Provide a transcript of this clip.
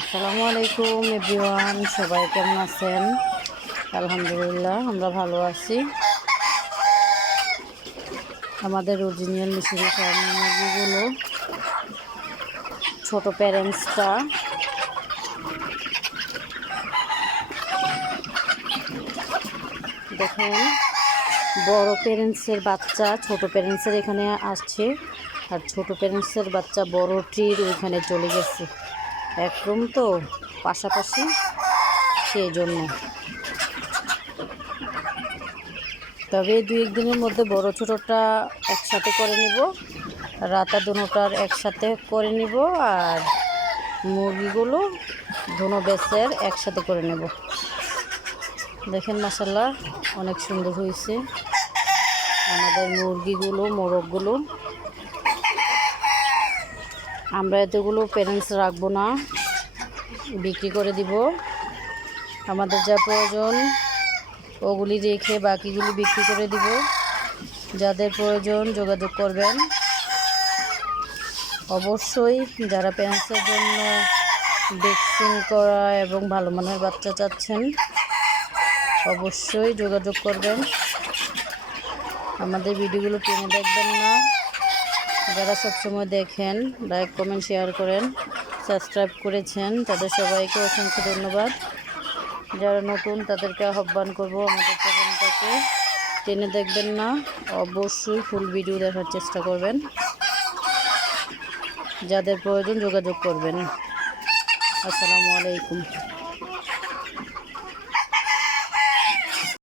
আসসালামু আলাইকুম, এভরিওয়ান, সবাই কেমন আছেন? আলহামদুলিল্লাহ, আমরা ভালো আছি। আমাদের অরিজিনাল মিশরি ফার্মের ছোট প্যারেন্টসটা দেখেন, বড় প্যারেন্টসের বাচ্চা, ছোট প্যারেন্টসের এখানে আসছে, আর ছোট প্যারেন্টসের বাচ্চা বড় ট্রির ওইখানে চলে গেছে। এক রুম তো পাশাপাশি সেই জন্য তবে দুই একদিনের মধ্যে বড় ছোটোটা একসাথে করে নিব, রাতা দুটার একসাথে করে নিব, আর মুরগিগুলো ধুনো বেসের একসাথে করে নেব। দেখেন মাসাল্লাহ অনেক সুন্দর হয়েছে। আমাদের মুরগিগুলো, মোরগগুলো আমরা এতগুলো প্যারেন্টস রাখব না, বিক্রি করে দিব। আমাদের যা প্রয়োজন, ওগুলি রেখে বাকিগুলি বিক্রি করে দিব। যাদের প্রয়োজন যোগাযোগ করবেন। অবশ্যই যারা প্যারেন্টসের জন্য ভ্যাকসিন করা এবং ভালো মানের বাচ্চা চাচ্ছেন, অবশ্যই যোগাযোগ করবেন। আমাদের ভিডিওগুলো টেনে দেখবেন না। যারা সবসময় দেখেন লাইক কমেন্ট শেয়ার করেন সাবস্ক্রাইব করেছেন, তাদের সবাইকে অসংখ্য ধন্যবাদ। যারা নতুন, তাদেরকে আহ্বান করব আমাদের চ্যানেলটাকে। টেনে দেখবেন না, অবশ্যই ফুল ভিডিও দেখার চেষ্টা করবেন। যাদের প্রয়োজন যোগাযোগ করবেন। আসসালামু আলাইকুম।